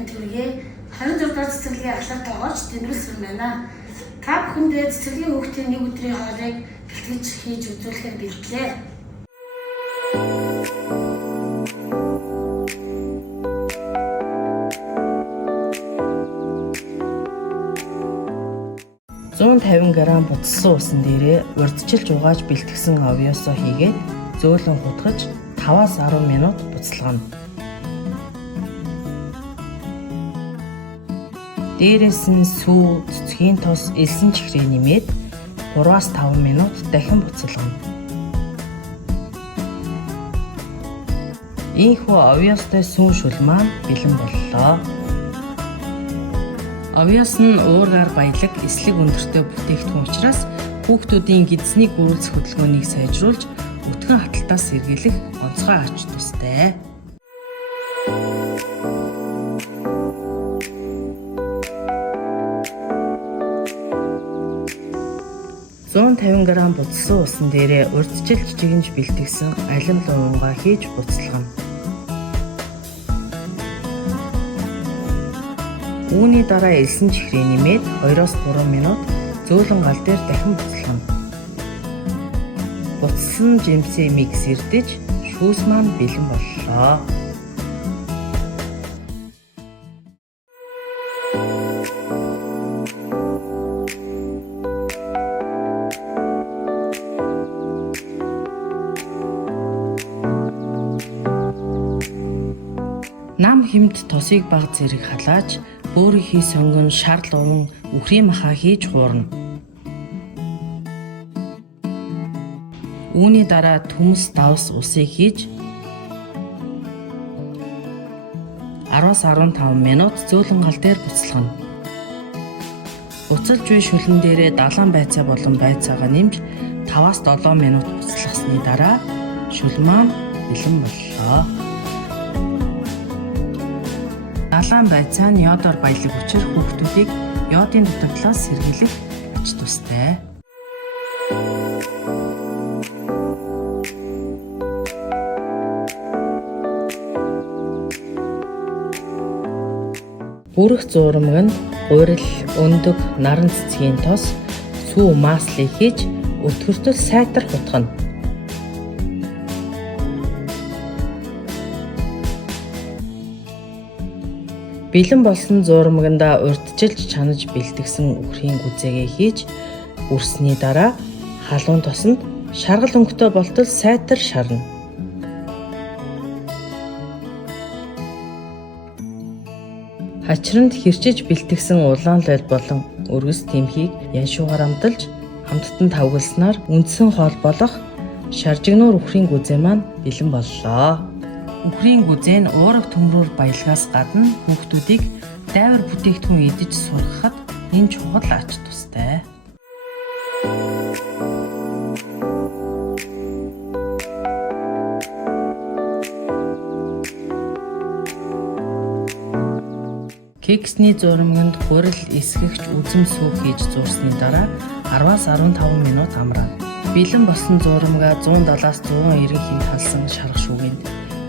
мэнд хүргэе. 24 дугаар цэцэрлэгийн ахлаатай олж тэмдэглэсэн байна. Та бүхэндээ цэцэрлэгийн хүүхдийн нэг өдрийн хоолыг бэлтгэж хийж үзүүлэхээр бэлтлээ. грамм буцсан усан дээрээ урьдчилж угааж бэлтгэсэн овёсоо хийгээд зөөлөн хутгаж 5-10 минут буцалгана. Дээрээс нь сүү, цэцгийн тос, элсэн чихрээ нэмээд 3-5 минут дахин буцалгана. Ийхүү овёстой сүүн шүл маань бэлэн боллоо. Овёс нь уургаар баялаг, эслэг өндөртэй бүтээгдэхүүн учраас хүүхдүүдийн гидсний гөрүүлзэх хөдөлгөөнийг сайжруулж, өтгөн хаталтаас сэргийлэх онцгой ач тустай. 150 грамм буцсан усан дээрээ урьдчилж жигнж бэлтгэсэн алим луунгаа хийж буцалгана. Үүний дараа элсэн чихрээ нэмээд 2-3 минут зөөлөн гал дээр дахин буцалгана. Буцсан жимсээ миксердэж шүүс маань бэлэн боллоо. Нам хэмт тосыг баг зэрэг халааж, бөөрийнхий сонгон шар луван үхрийн махаа хийж хуурна. Үүний дараа төмс давс усыг хийж 10-15 минут зөөлөн гал дээр буцалгана. Буцалж буй шүлэн дээрээ далайн байцаа болон байцаагаа нэмж 5-7 минут буцалгасны дараа шүл маань бэлэн боллоо. Далайн байцаа нь йодоор баялаг учраас хүүхдүүдийг йодын дутагдлаас сэргийлэх ач тустай. Бүрэх зурмаг нь гурил, өндөг, наран цэцгийн тос, сүү маслыг хийж өтгөртөл сайтар хутгана. Бэлэн болсон зурмагнда урьдчилж чанаж бэлтгэсэн үхрийн гүзээгээ хийж үрсний дараа халуун тосонд шаргал өнгөтэй болтол сайтар шарна. Хачранд хэрчиж бэлтгэсэн улаан лол болон өргөс тэмхийг яншуугаар амталж хамттан тавгалснаар үндсэн хоол болох шаржигнуур үхрийн гүзээ маань бэлэн боллоо. Үхрийн гүзээ нь уурах төмрөөр баялгаас гадна хүүхдүүдийг дайвар бүтээгдэхүүн идэж сургахад энэ чухал ач тустай. Кексний зурмагнд гурил, эсгэгч, үзэм сүүг хийж зуурсны дараа 10-15 минут амраана. Бэлэн болсон зурмагаа 170-190 хэм талсан шарах шүүгэнд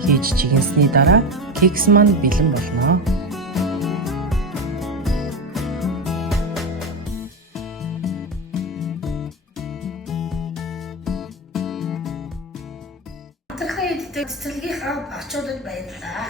хийж чигэнсний дараа кекс маань бэлэн болно. Хамтрахын эддэг цэцэрлэгийнхаа очиодод баярлалаа.